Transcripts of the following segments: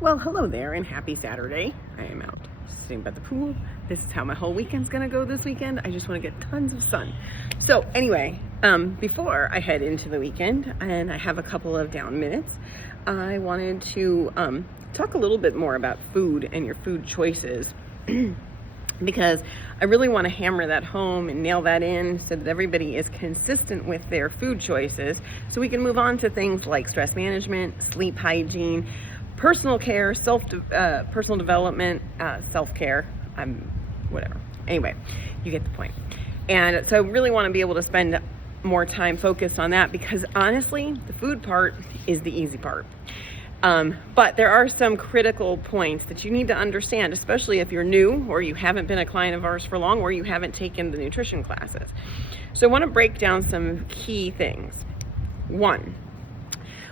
Well, hello there and happy Saturday. I am out sitting by the pool. This is how my whole weekend's gonna go this weekend. I just want to get tons of sun. So anyway, before I head into the weekend and I have a couple of down minutes, I wanted to talk a little bit more about food and your food choices because I really want to hammer that home and nail that in so that everybody is consistent with their food choices so we can move on to things like stress management, sleep hygiene, personal care, personal development, self-care, whatever. Anyway, you get the point. And so I really want to be able to spend more time focused on that because honestly, the food part is the easy part. But there are some critical points that you need to understand, especially if you're new or you haven't been a client of ours for long or you haven't taken the nutrition classes. So I want to break down some key things. One,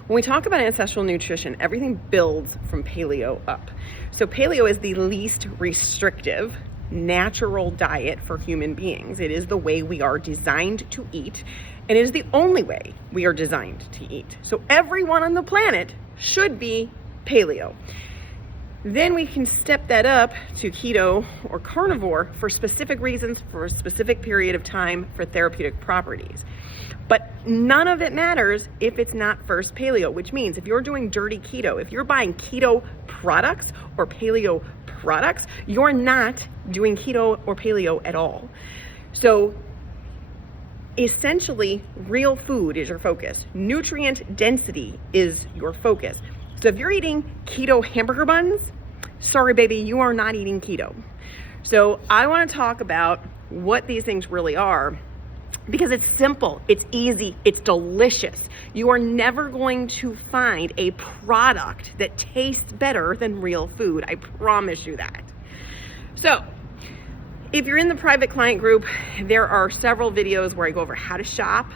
when we talk about ancestral nutrition, everything builds from paleo up. So paleo is the least restrictive natural diet for human beings. It is the way we are designed to eat, and it is the only way we are designed to eat. So everyone on the planet should be paleo. Then we can step that up to keto or carnivore for specific reasons, for a specific period of time, for therapeutic properties. But none of it matters if it's not first paleo, which means if you're doing dirty keto, if you're buying keto products or paleo products, you're not doing keto or paleo at all. So essentially, real food is your focus. Nutrient density is your focus. So if you're eating keto hamburger buns, sorry, baby, you are not eating keto. So I want to talk about what these things really are because it's simple, it's easy, it's delicious. You are never going to find a product that tastes better than real food. I promise you that. So if you're in the private client group, there are several videos where I go over how to shop.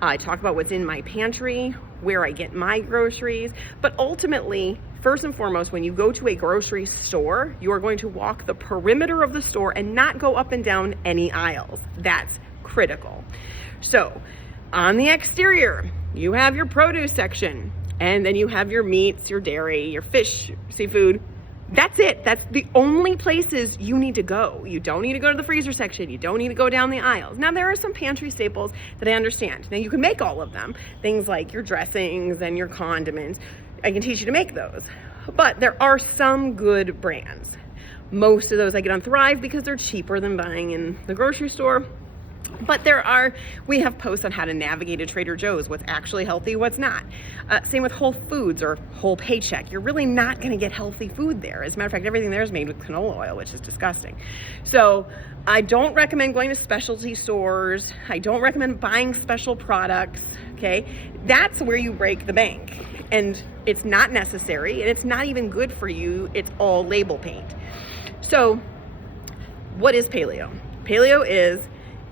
I talk about what's in my pantry, where I get my groceries. But ultimately, first and foremost, when you go to a grocery store, you are going to walk the perimeter of the store and not go up and down any aisles. That's critical. So on the exterior, you have your produce section, and then you have your meats, your dairy, your fish, seafood. That's it. That's the only places you need to go. You don't need to go to the freezer section. You don't need to go down the aisles. Now, there are some pantry staples that I understand. Now, you can make all of them. Things like your dressings and your condiments. I can teach you to make those. But there are some good brands. Most of those I get on Thrive because they're cheaper than buying in the grocery store. But we have posts on how to navigate a Trader Joe's, what's actually healthy, what's not. Same with Whole Foods or Whole Paycheck. You're really not going to get healthy food there. As a matter of fact, everything there is made with canola oil, which is disgusting. So I don't recommend going to specialty stores. I don't recommend buying special products, okay? That's where you break the bank. And it's not necessary, and it's not even good for you. It's all label paint. So what is paleo? Paleo is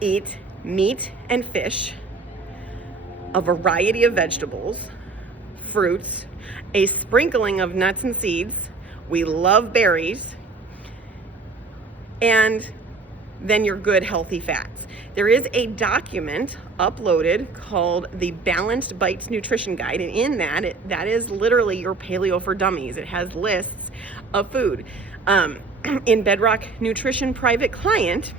eat meat and fish, a variety of vegetables, fruits, a sprinkling of nuts and seeds. We love berries. And then your good healthy fats. There is a document uploaded called the Balanced Bites Nutrition Guide. And in that is literally your paleo for dummies. It has lists of food. In Bedrock Nutrition Private Client,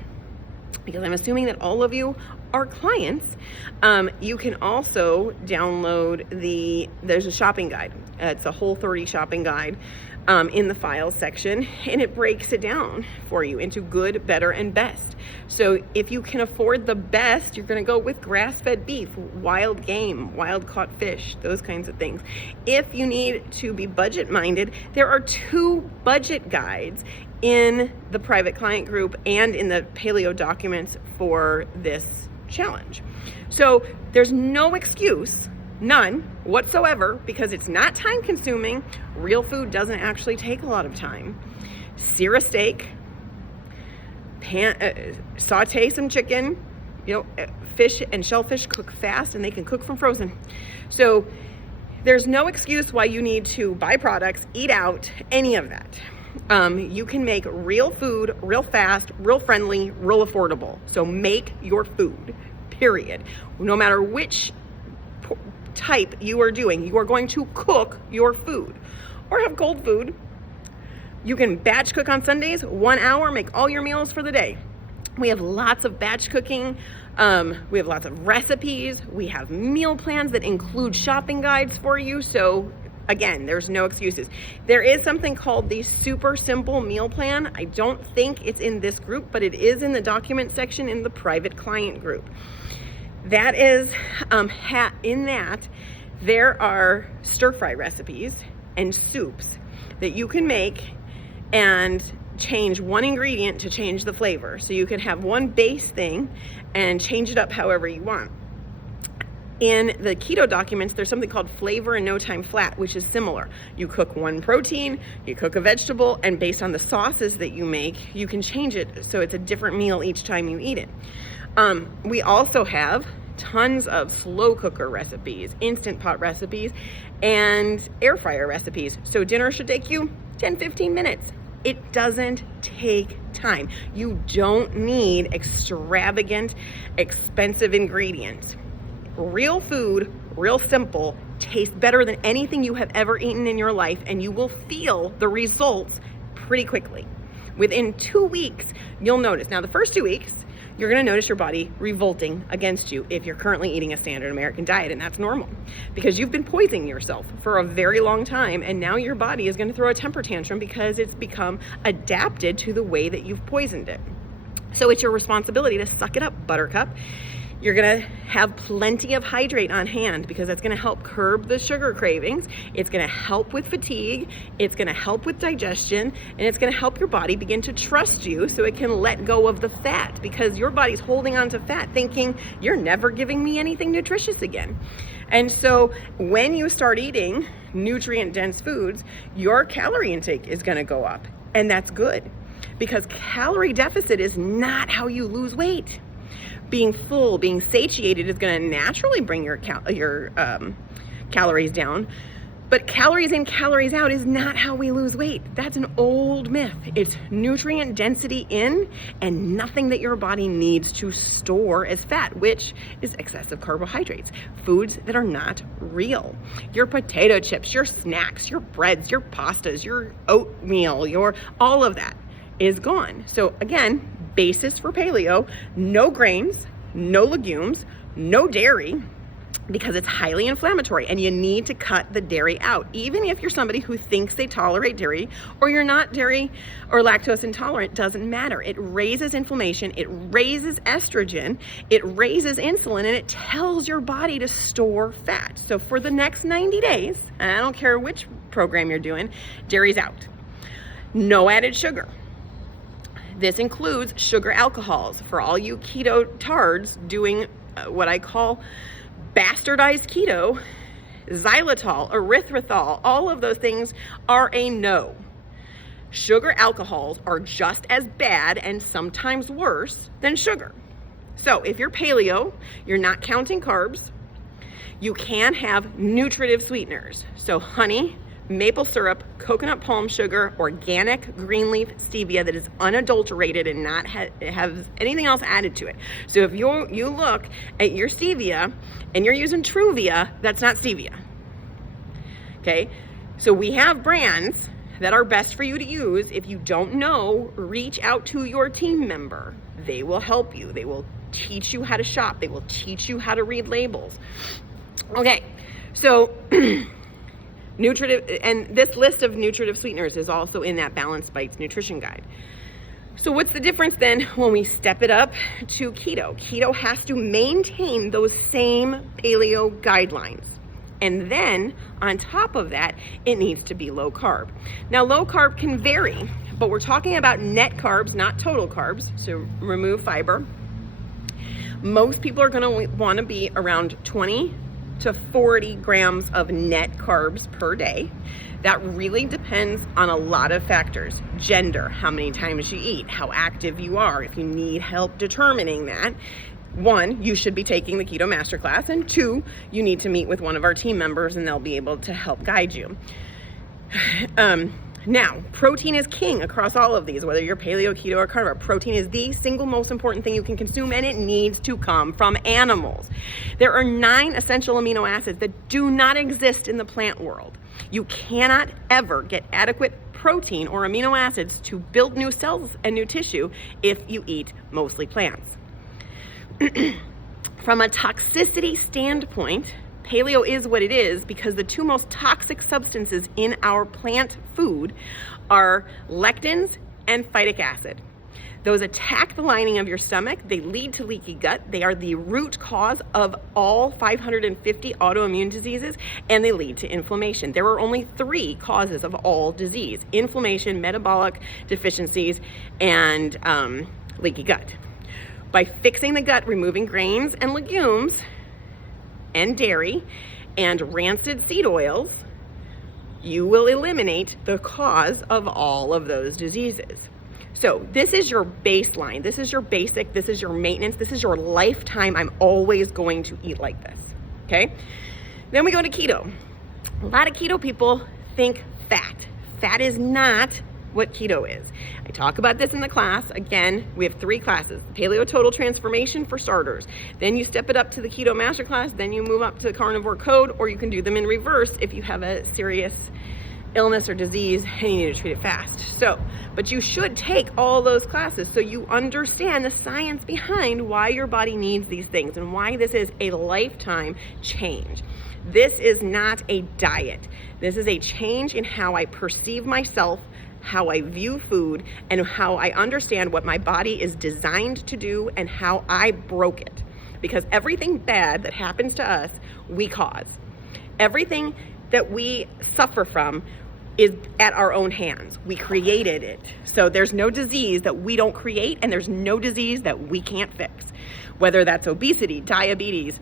because I'm assuming that all of you are clients, you can also download there's a shopping guide. It's a Whole30 shopping guide in the files section, and it breaks it down for you into good, better, and best. So if you can afford the best, you're going to go with grass-fed beef, wild game, wild caught fish, those kinds of things. If you need to be budget-minded, there are 2 budget guides in the private client group and in the paleo documents for this challenge. So there's no excuse, none whatsoever, because it's not time consuming. Real food doesn't actually take a lot of time. Sear a steak, saute some chicken, fish and shellfish cook fast and they can cook from frozen. So there's no excuse why you need to buy products, eat out, any of that. You can make real food, real fast, real friendly, real affordable. So make your food, period. No matter which type you are doing. You are going to cook your food or have cold food. You can batch cook on Sundays, 1 hour, make all your meals for the day. We have lots of batch cooking. We have lots of recipes. We have meal plans that include shopping guides for you. So again, there's no excuses. There is something called the super simple meal plan. I don't think it's in this group, but it is in the document section in the private client group. That is, in that, there are stir fry recipes and soups that you can make and change one ingredient to change the flavor. So you can have one base thing and change it up however you want. In the keto documents, there's something called flavor in no time flat, which is similar. You cook one protein, you cook a vegetable, and based on the sauces that you make, you can change it so it's a different meal each time you eat it. We also have tons of slow cooker recipes, instant pot recipes, and air fryer recipes. So dinner should take you 10-15 minutes. It doesn't take time. You don't need extravagant, expensive ingredients. Real food, real simple, tastes better than anything you have ever eaten in your life, and you will feel the results pretty quickly. Within 2 weeks, you'll notice. Now, the first 2 weeks, you're gonna notice your body revolting against you if you're currently eating a standard American diet, and that's normal because you've been poisoning yourself for a very long time, and now your body is gonna throw a temper tantrum because it's become adapted to the way that you've poisoned it. So it's your responsibility to suck it up, buttercup. You're gonna have plenty of hydrate on hand because that's gonna help curb the sugar cravings. It's gonna help with fatigue. It's gonna help with digestion, and it's gonna help your body begin to trust you so it can let go of the fat, because your body's holding on to fat thinking you're never giving me anything nutritious again. And so when you start eating nutrient dense foods, your calorie intake is gonna go up, and that's good because calorie deficit is not how you lose weight. Being full, being satiated is going to naturally bring your calories down, but calories in, calories out is not how we lose weight. That's an old myth. It's nutrient density in and nothing that your body needs to store as fat, which is excessive carbohydrates, foods that are not real. Your potato chips, your snacks, your breads, your pastas, your oatmeal, your all of that is gone. So again, basis for paleo: no grains, no legumes, no dairy, because it's highly inflammatory and you need to cut the dairy out. Even if you're somebody who thinks they tolerate dairy or you're not dairy or lactose intolerant, doesn't matter. It raises inflammation, it raises estrogen, it raises insulin, and it tells your body to store fat. So for the next 90 days, and I don't care which program you're doing, dairy's out. No added sugar. This includes sugar alcohols for all you keto tards doing what I call bastardized keto. Xylitol, erythritol, all of those things are a no. Sugar alcohols are just as bad and sometimes worse than sugar. So if you're paleo, you're not counting carbs, you can have nutritive sweeteners. So honey, maple syrup, coconut palm sugar, organic green leaf stevia that is unadulterated and not have anything else added to it. So if you look at your stevia and you're using Truvia, that's not stevia. Okay, so we have brands that are best for you to use. If you don't know, reach out to your team member. They will help you. They will teach you how to shop. They will teach you how to read labels. Okay, so nutritive, and this list of nutritive sweeteners is also in that Balanced Bites nutrition guide. So what's the difference then when we step it up to keto? Keto has to maintain those same paleo guidelines. And then on top of that, it needs to be low carb. Now low carb can vary, but we're talking about net carbs, not total carbs. So remove fiber. Most people are going to want to be around 20 to 40 grams of net carbs per day. That really depends on a lot of factors. Gender, how many times you eat, how active you are. If you need help determining that, 1, you should be taking the Keto Masterclass, and 2, you need to meet with one of our team members and they'll be able to help guide you. Now, protein is king across all of these, whether you're paleo, keto, or carnivore. Protein is the single most important thing you can consume, and it needs to come from animals. There are 9 essential amino acids that do not exist in the plant world. You cannot ever get adequate protein or amino acids to build new cells and new tissue if you eat mostly plants. From a toxicity standpoint, paleo is what it is because the 2 most toxic substances in our plant food are lectins and phytic acid. Those attack the lining of your stomach. They lead to leaky gut. They are the root cause of all 550 autoimmune diseases, and they lead to inflammation. There are only 3 causes of all disease: inflammation, metabolic deficiencies, and leaky gut. By fixing the gut, removing grains and legumes and dairy and rancid seed oils, you will eliminate the cause of all of those diseases. So this is your baseline. This is your basic. This is your maintenance. This is your lifetime. I'm always going to eat like this. Okay? Then we go to keto. A lot of keto people think fat. Fat is not what keto is. I talk about this in the class. Again, we have 3 classes. Paleo Total Transformation for starters. Then you step it up to the Keto Masterclass. Then you move up to the Carnivore Code, or you can do them in reverse if you have a serious illness or disease and you need to treat it fast. So, but you should take all those classes so you understand the science behind why your body needs these things and why this is a lifetime change. This is not a diet. This is a change in how I perceive myself, how I view food, and how I understand what my body is designed to do and how I broke it. Because everything bad that happens to us, we cause. Everything that we suffer from is at our own hands. We created it. So there's no disease that we don't create, and there's no disease that we can't fix. Whether that's obesity, diabetes,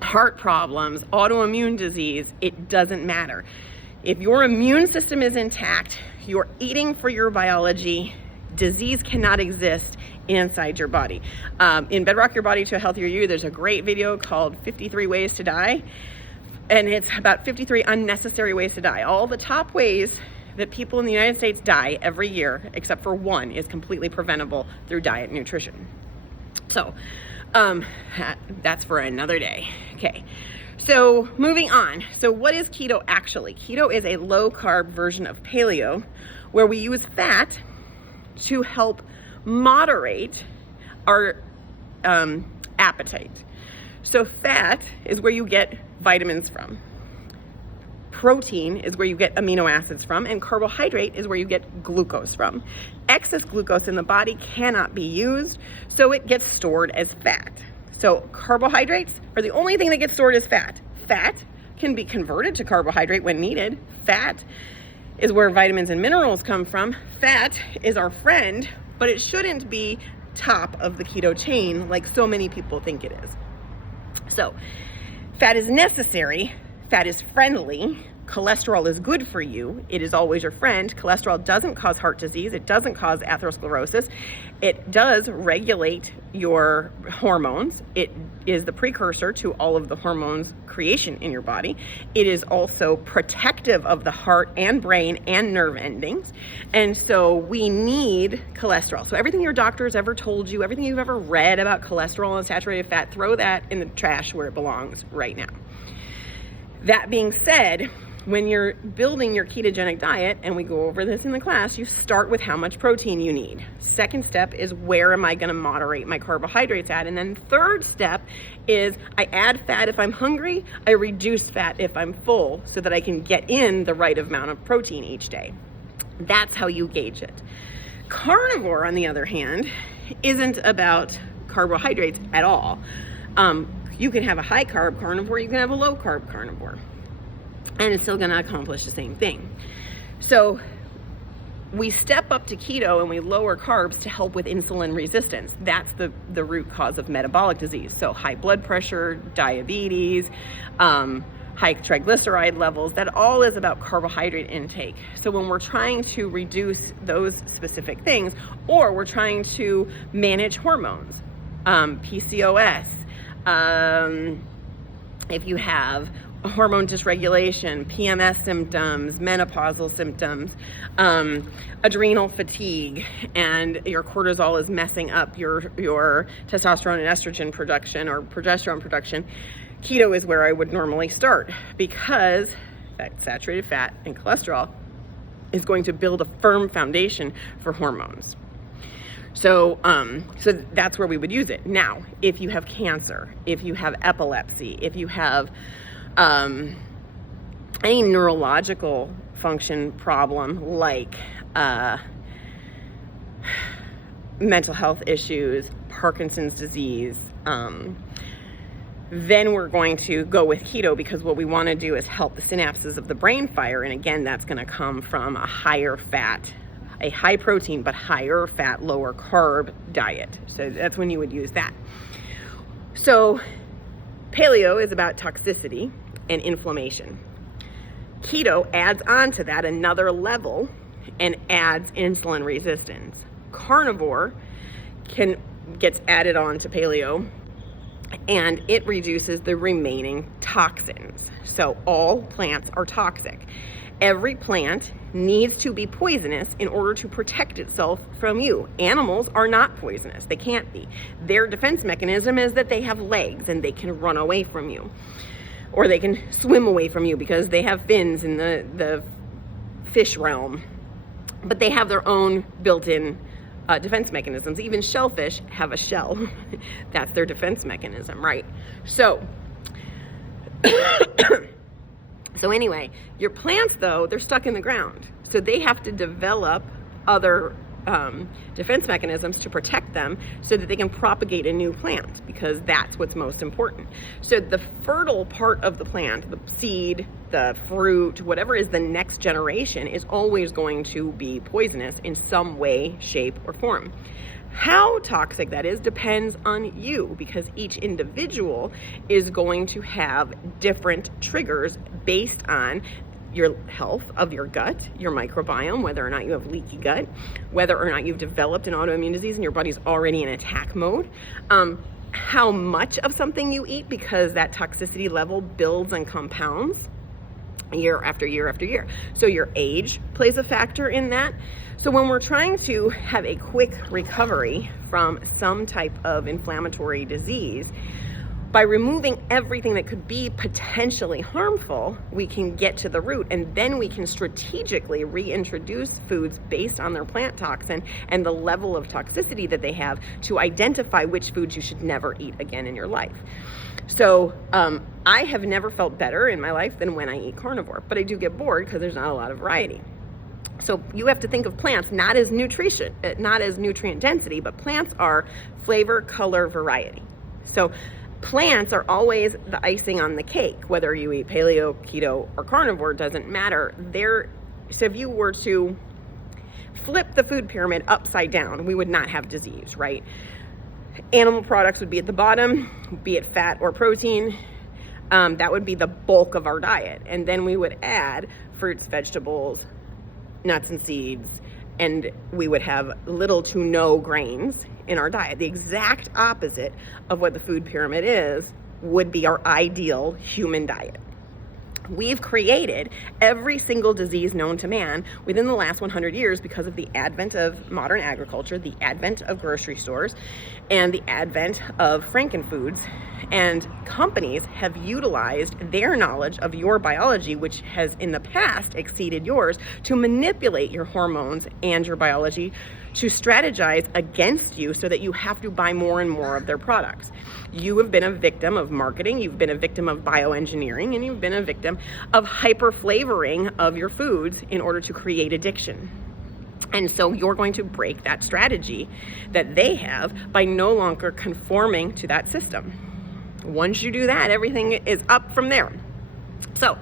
heart problems, autoimmune disease, it doesn't matter. If your immune system is intact, you're eating for your biology, disease cannot exist inside your body. In Bedrock Your Body to a Healthier You, there's a great video called 53 Ways to Die. And it's about 53 unnecessary ways to die. All the top ways that people in the United States die every year, except for 1, is completely preventable through diet and nutrition. So that's for another day. Okay. So moving on. So what is keto actually? Keto is a low carb version of paleo where we use fat to help moderate our appetite. So fat is where you get vitamins from. Protein is where you get amino acids from, and carbohydrate is where you get glucose from. Excess glucose in the body cannot be used, so it gets stored as fat. So carbohydrates are the only thing that gets stored as fat. Fat can be converted to carbohydrate when needed. Fat is where vitamins and minerals come from. Fat is our friend, but it shouldn't be top of the keto chain like so many people think it is. So fat is necessary, fat is friendly, cholesterol is good for you, it is always your friend. Cholesterol doesn't cause heart disease, it doesn't cause atherosclerosis, it does regulate your hormones, it is the precursor to all of the hormones creation in your body. It is also protective of the heart and brain and nerve endings, and so we need cholesterol. So everything your doctor has ever told you, everything you've ever read about cholesterol and saturated fat, throw that in the trash where it belongs right now. That being said, when you're building your ketogenic diet, and we go over this in the class, you start with how much protein you need. Second step is where am I going to moderate my carbohydrates at? And then third step is I add fat if I'm hungry, I reduce fat if I'm full so that I can get in the right amount of protein each day. That's how you gauge it. Carnivore, on the other hand, isn't about carbohydrates at all. You can have a high carb carnivore, you can have a low carb carnivore, and it's still going to accomplish the same thing. So we step up to keto and we lower carbs to help with insulin resistance. That's the root cause of metabolic disease. So high blood pressure, diabetes, high triglyceride levels, that all is about carbohydrate intake. So when we're trying to reduce those specific things, or we're trying to manage hormones, PCOS, if you have hormone dysregulation, PMS symptoms, menopausal symptoms, adrenal fatigue, and your cortisol is messing up your testosterone and estrogen production or progesterone production, keto is where I would normally start, because that saturated fat and cholesterol is going to build a firm foundation for hormones. So that's where we would use it. Now, if you have cancer, if you have epilepsy, if you have any neurological function problem like mental health issues, Parkinson's disease, then we're going to go with keto, because what we want to do is help the synapses of the brain fire. And again, that's going to come from a higher fat, a high protein, but higher fat, lower carb diet. So that's when you would use that. So paleo is about toxicity and inflammation. Keto adds on to that another level and adds insulin resistance. Carnivore gets added on to paleo, and it reduces the remaining toxins. So all plants are toxic. Every plant needs to be poisonous in order to protect itself from you. Animals are not poisonous. They can't be. Their defense mechanism is that they have legs and they can run away from you, or they can swim away from you because they have fins in the fish realm. But they have their own built-in defense mechanisms. Even shellfish have a shell. That's their defense mechanism, right? So anyway, your plants, though, they're stuck in the ground. So they have to develop other defense mechanisms to protect them so that they can propagate a new plant, because that's what's most important. So the fertile part of the plant, the seed, the fruit, whatever is the next generation, is always going to be poisonous in some way, shape, or form. How toxic that is depends on you, because each individual is going to have different triggers based on your health of your gut, your microbiome, whether or not you have leaky gut, whether or not you've developed an autoimmune disease and your body's already in attack mode, how much of something you eat, because that toxicity level builds and compounds year after year after year. So your age plays a factor in that. So when we're trying to have a quick recovery from some type of inflammatory disease, by removing everything that could be potentially harmful, we can get to the root, and then we can strategically reintroduce foods based on their plant toxin and the level of toxicity that they have to identify which foods you should never eat again in your life. So I have never felt better in my life than when I eat carnivore, but I do get bored because there's not a lot of variety. So you have to think of plants not as nutrition, not as nutrient density, but plants are flavor, color, variety. So plants are always the icing on the cake. Whether you eat paleo, keto, or carnivore, doesn't matter. So if you were to flip the food pyramid upside down, we would not have disease, right? Animal products would be at the bottom, be it fat or protein. That would be the bulk of our diet. And then we would add fruits, vegetables, nuts and seeds, and we would have little to no grains in our diet. The exact opposite of what the food pyramid is would be our ideal human diet. We've created every single disease known to man within the last 100 years because of the advent of modern agriculture, the advent of grocery stores, and the advent of frankenfoods. And companies have utilized their knowledge of your biology, which has in the past exceeded yours, to manipulate your hormones and your biology to strategize against you so that you have to buy more and more of their products. You have been a victim of marketing, you've been a victim of bioengineering, and you've been a victim of hyper flavoring of your foods in order to create addiction. And so you're going to break that strategy that they have by no longer conforming to that system. Once you do that, everything is up from there. So,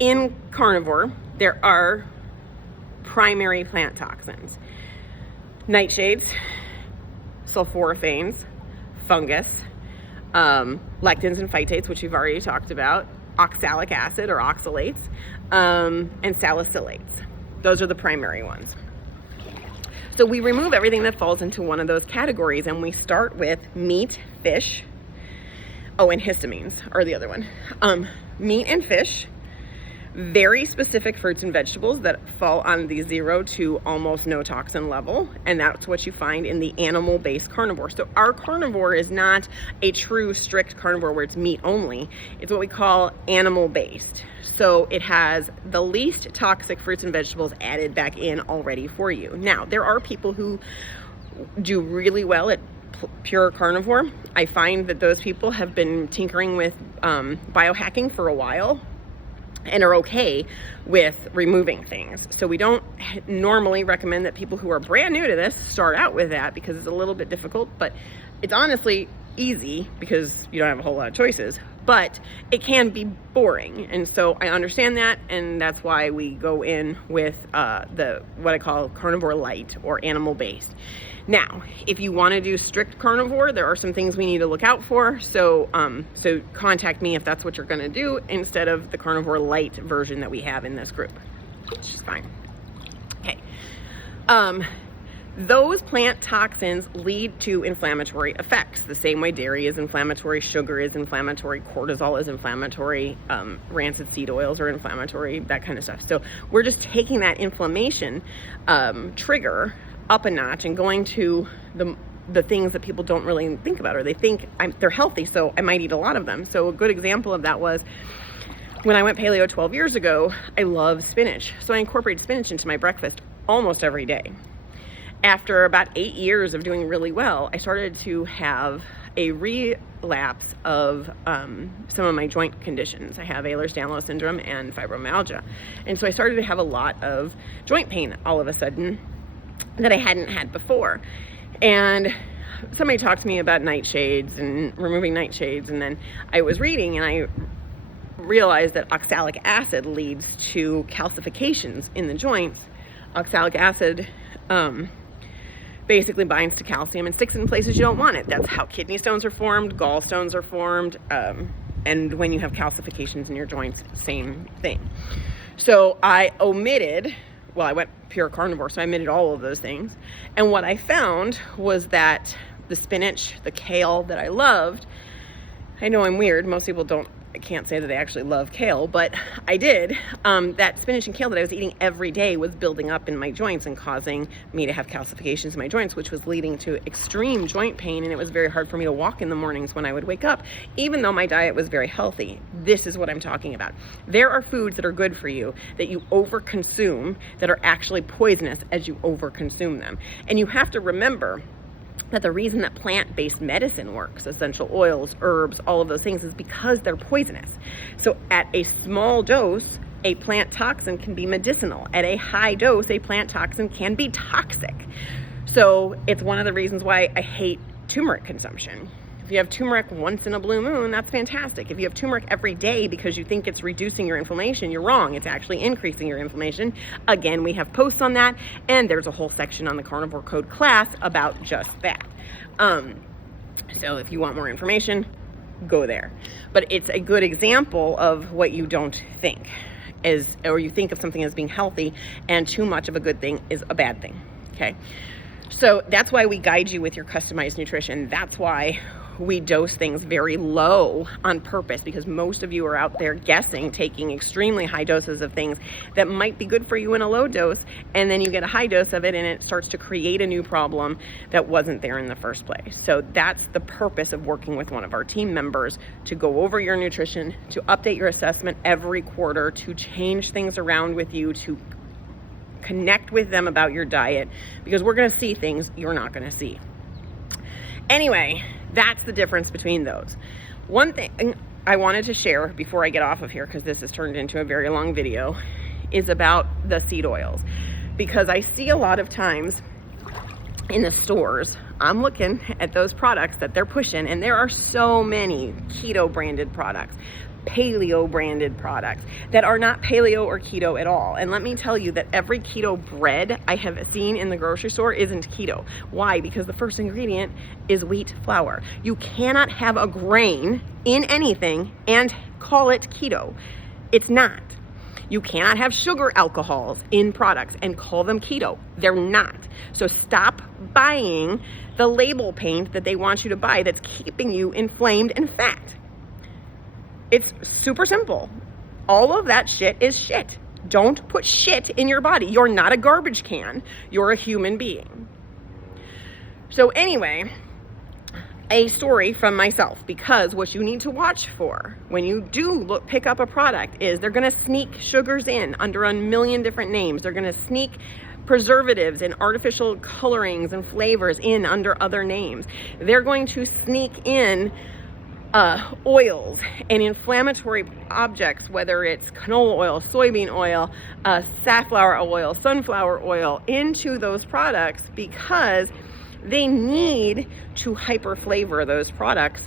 in carnivore, there are primary plant toxins: nightshades, sulforaphanes, fungus, lectins and phytates, which we've already talked about, oxalic acid or oxalates, and salicylates. Those are the primary ones. So we remove everything that falls into one of those categories, and we start with meat, fish, Oh, and histamines are the other one. Meat and fish, very specific fruits and vegetables that fall on the 0 to almost no toxin level, and that's what you find in the animal-based carnivore. So our carnivore is not a true strict carnivore where it's meat only. It's what we call animal-based. So it has the least toxic fruits and vegetables added back in already for you. Now, there are people who do really well at pure carnivore. I find that those people have been tinkering with biohacking for a while and are okay with removing things. So we don't normally recommend that people who are brand new to this start out with that, because it's a little bit difficult, but it's honestly easy because you don't have a whole lot of choices, but it can be boring. And so I understand that, and that's why we go in with what I call carnivore light or animal based. Now, if you want to do strict carnivore, there are some things we need to look out for. So contact me if that's what you're going to do, instead of the carnivore light version that we have in this group, which is fine. Okay. Those plant toxins lead to inflammatory effects. The same way dairy is inflammatory, sugar is inflammatory, cortisol is inflammatory, rancid seed oils are inflammatory, that kind of stuff. So we're just taking that inflammation trigger up a notch and going to the things that people don't really think about, or they think they're healthy, so I might eat a lot of them. So a good example of that was when I went paleo 12 years ago. I love spinach, so I incorporated spinach into my breakfast almost every day. After about 8 years of doing really well, I started to have a relapse of some of my joint conditions. I have Ehlers-Danlos syndrome and fibromyalgia, and so I started to have a lot of joint pain all of a sudden that I hadn't had before. And somebody talked to me about nightshades and removing nightshades, and then I was reading and I realized that oxalic acid leads to calcifications in the joints. Oxalic acid basically binds to calcium and sticks in places you don't want it. That's how kidney stones are formed, gallstones are formed, and when you have calcifications in your joints, same thing. So I went pure carnivore, so I omitted all of those things. And what I found was that the spinach, the kale that I loved, I know I'm weird, most people I can't say that they actually love kale, but I did. That spinach and kale that I was eating every day was building up in my joints and causing me to have calcifications in my joints, which was leading to extreme joint pain, and it was very hard for me to walk in the mornings when I would wake up, even though my diet was very healthy. This is what I'm talking about. There are foods that are good for you that you overconsume that are actually poisonous as you overconsume them. And you have to remember that the reason that plant-based medicine works, essential oils, herbs, all of those things, is because they're poisonous. So at a small dose, a plant toxin can be medicinal. At a high dose, a plant toxin can be toxic. So it's one of the reasons why I hate turmeric consumption. If you have turmeric once in a blue moon, that's fantastic. If you have turmeric every day because you think it's reducing your inflammation, you're wrong. It's actually increasing your inflammation. Again, we have posts on that, and there's a whole section on the Carnivore Code class about just that. So if you want more information, go there. But it's a good example of what you don't think or you think of something as being healthy, and too much of a good thing is a bad thing. Okay. So that's why we guide you with your customized nutrition. That's why we dose things very low on purpose, because most of you are out there guessing, taking extremely high doses of things that might be good for you in a low dose, and then you get a high dose of it and it starts to create a new problem that wasn't there in the first place. So that's the purpose of working with one of our team members, to go over your nutrition, to update your assessment every quarter, to change things around with you, to connect with them about your diet, because we're going to see things you're not going to see. Anyway, that's the difference between those. One thing I wanted to share before I get off of here, because this has turned into a very long video, is about the seed oils. Because I see a lot of times in the stores, I'm looking at those products that they're pushing, and there are so many keto branded products, paleo branded products that are not paleo or keto at all. And let me tell you that every keto bread I have seen in the grocery store isn't keto. Why? Because the first ingredient is wheat flour. You cannot have a grain in anything and call it keto. It's not. You cannot have sugar alcohols in products and call them keto. They're not. So stop buying the label paint that they want you to buy that's keeping you inflamed and fat. It's super simple. All of that shit is shit. Don't put shit in your body. You're not a garbage can. You're a human being. So anyway, a story from myself, because what you need to watch for when you do pick up a product is they're going to sneak sugars in under a million different names. They're going to sneak preservatives and artificial colorings and flavors in under other names. They're going to sneak in oils and inflammatory objects, whether it's canola oil, soybean oil, safflower oil, sunflower oil, into those products because they need to hyper flavor those products,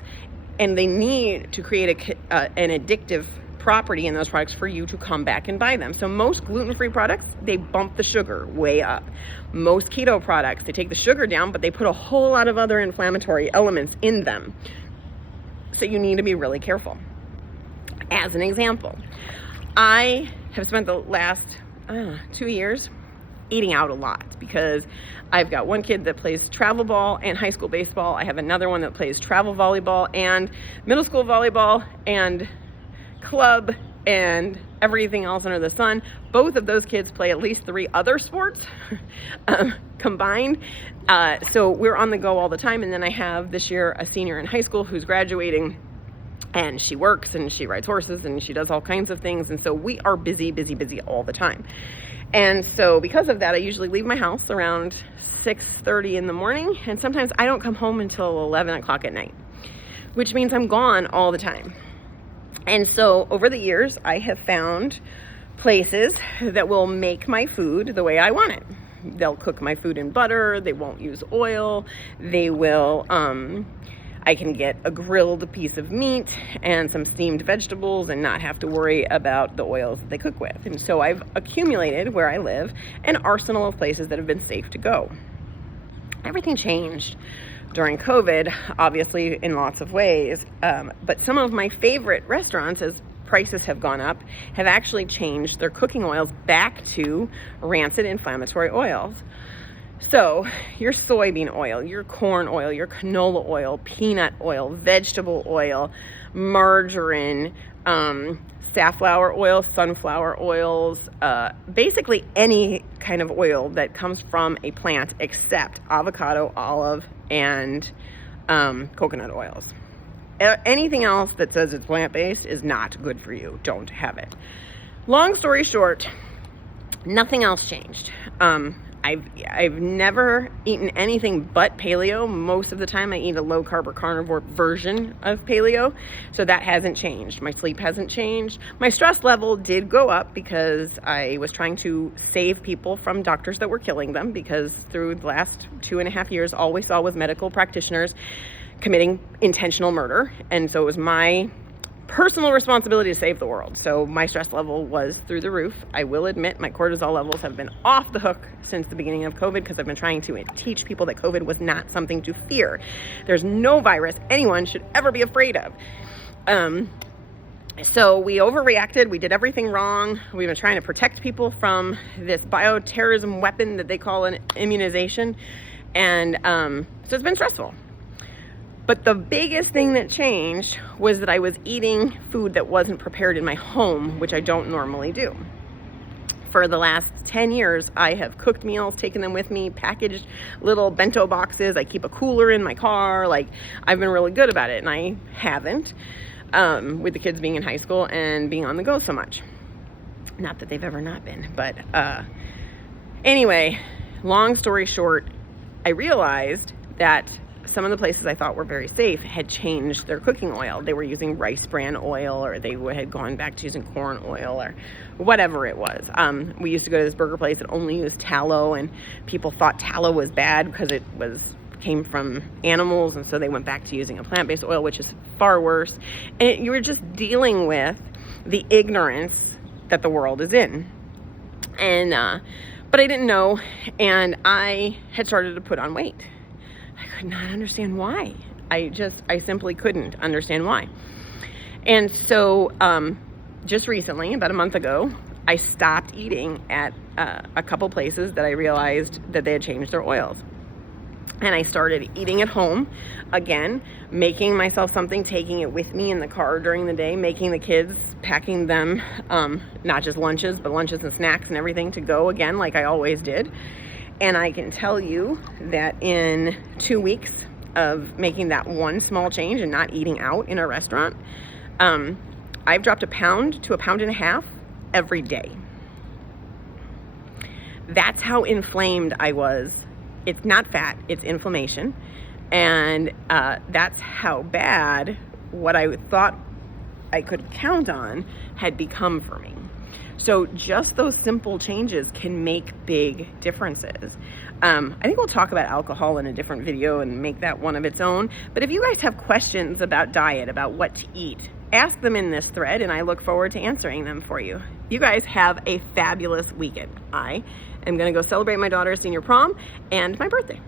and they need to create an addictive property in those products for you to come back and buy them. So most gluten-free products, they bump the sugar way up. Most keto products, they take the sugar down, but they put a whole lot of other inflammatory elements in them. So you need to be really careful. As an example, I have spent the last 2 years eating out a lot because I've got one kid that plays travel ball and high school baseball. I have another one that plays travel volleyball and middle school volleyball and club and everything else under the sun. Both of those kids play at least 3 other sports combined. So we're on the go all the time. And then I have this year a senior in high school who's graduating, and she works and she rides horses and she does all kinds of things. And so we are busy, busy, busy all the time. And so because of that, I usually leave my house around 6:30 in the morning. And sometimes I don't come home until 11 o'clock at night, which means I'm gone all the time. And so over the years, I have found places that will make my food the way I want it. They'll cook my food in butter. They won't use oil. They will, I can get a grilled piece of meat and some steamed vegetables and not have to worry about the oils that they cook with. And so I've accumulated, where I live, an arsenal of places that have been safe to go. Everything changed during COVID, obviously, in lots of ways. But some of my favorite restaurants, as prices have gone up, have actually changed their cooking oils back to rancid inflammatory oils. So your soybean oil, your corn oil, your canola oil, peanut oil, vegetable oil, margarine, safflower oil, sunflower oils, basically any kind of oil that comes from a plant except avocado, olive, and coconut oils. Anything else that says it's plant-based is not good for you. Don't have it. Long story short, nothing else changed. I've never eaten anything but paleo. Most of the time I eat a low carb or carnivore version of paleo. So that hasn't changed. My sleep hasn't changed. My stress level did go up because I was trying to save people from doctors that were killing them, because through the last 2.5 years, all we saw was medical practitioners committing intentional murder. And so it was my personal responsibility to save the world. So my stress level was through the roof. I will admit my cortisol levels have been off the hook since the beginning of COVID, because I've been trying to teach people that COVID was not something to fear. There's no virus anyone should ever be afraid of. So we overreacted. We did everything wrong. We've been trying to protect people from this bioterrorism weapon that they call an immunization. And so it's been stressful. But the biggest thing that changed was that I was eating food that wasn't prepared in my home, which I don't normally do. For the last 10 years, I have cooked meals, taken them with me, packaged little bento boxes. I keep a cooler in my car. Like, I've been really good about it, and I haven't, with the kids being in high school and being on the go so much. Not that they've ever not been, but anyway, long story short, I realized that some of the places I thought were very safe had changed their cooking oil. They were using rice bran oil, or they had gone back to using corn oil, or whatever it was. We used to go to this burger place that only used tallow, and people thought tallow was bad because it came from animals, and so they went back to using a plant-based oil, which is far worse. And you were just dealing with the ignorance that the world is in. And but I didn't know, and I had started to put on weight. I could not understand why. I simply couldn't understand why. And so just recently, about a month ago, I stopped eating at a couple places that I realized that they had changed their oils. And I started eating at home again, making myself something, taking it with me in the car during the day, making the kids, packing them, not just lunches, but lunches and snacks and everything to go again, like I always did. And I can tell you that in 2 weeks of making that one small change and not eating out in a restaurant, I've dropped 1 pound to 1.5 pounds every day. That's how inflamed I was. It's not fat, it's inflammation. And that's how bad what I thought I could count on had become for me. So just those simple changes can make big differences. I think we'll talk about alcohol in a different video and make that one of its own. But if you guys have questions about diet, about what to eat, ask them in this thread, and I look forward to answering them for you. You guys have a fabulous weekend. I am going to go celebrate my daughter's senior prom and my birthday.